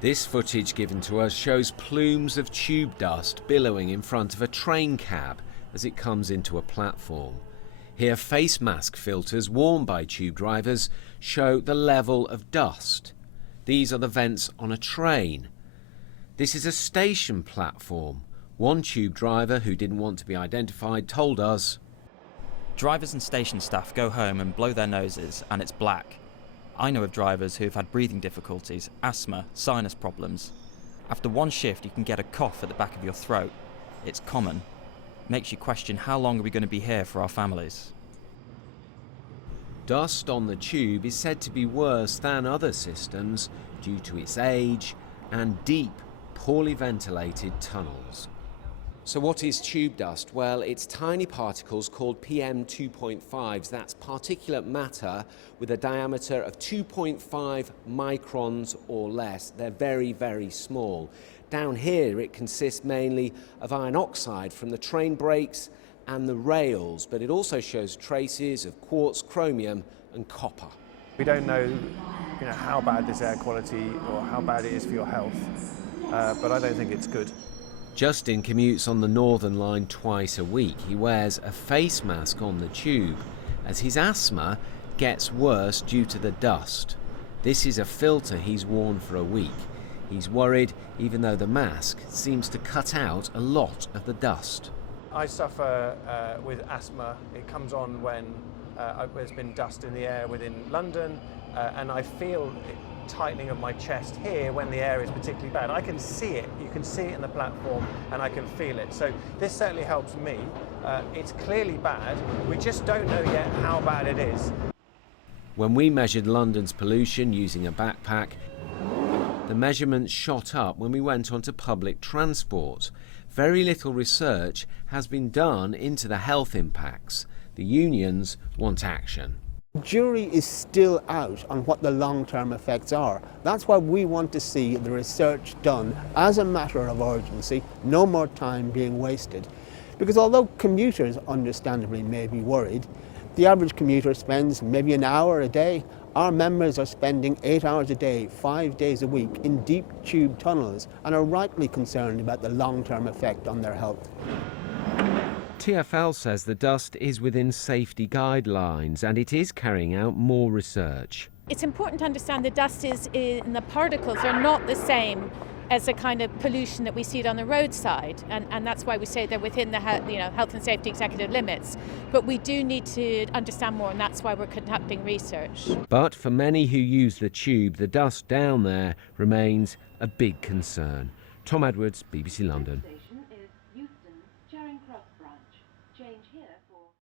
This footage given to us shows plumes of tube dust billowing in front of a train cab as it comes into a platform. Here, face mask filters worn by tube drivers show the level of dust. These are the vents on a train. This is a station platform. One tube driver who didn't want to be identified told us, "Drivers and station staff go home and blow their noses and it's black. I know of drivers who have had breathing difficulties, asthma, sinus problems. After one shift you can get a cough at the back of your throat. It's common. Makes you question how long are we going to be here for our families." Dust on the tube is said to be worse than other systems due to its age and deep, poorly ventilated tunnels. So what is tube dust? Well, it's tiny particles called PM 2.5s. That's particulate matter with a diameter of 2.5 microns or less. They're very, very small. Down here it consists mainly of iron oxide from the train brakes and the rails, but it also shows traces of quartz, chromium and copper. We don't know, how bad this air quality or how bad it is for your health, but I don't think it's good. Justin commutes on the Northern Line twice a week. He wears a face mask on the tube as his asthma gets worse due to the dust. This is a filter he's worn for a week. He's worried even though the mask seems to cut out a lot of the dust. I suffer with asthma. It comes on when there's been dust in the air within London, and I feel it tightening of my chest here when the air is particularly bad. I can see it, you can see it in the platform, and I can feel it. So this certainly helps me. It's clearly bad, we just don't know yet how bad it is. When we measured London's pollution using a backpack, the measurements shot up when we went onto public transport. Very little research has been done into the health impacts. The unions want action. The jury is still out on what the long-term effects are. That's why we want to see the research done as a matter of urgency, no more time being wasted. Because although commuters understandably may be worried, the average commuter spends maybe an hour a day. Our members are spending 8 hours a day, 5 days a week in deep tube tunnels and are rightly concerned about the long-term effect on their health. TfL says the dust is within safety guidelines and it is carrying out more research. It's important to understand the dust and the particles are not the same as the kind of pollution that we see on the roadside, and that's why we say they're within the health and safety executive limits. But we do need to understand more, and that's why we're conducting research. But for many who use the tube, the dust down there remains a big concern. Tom Edwards, BBC London.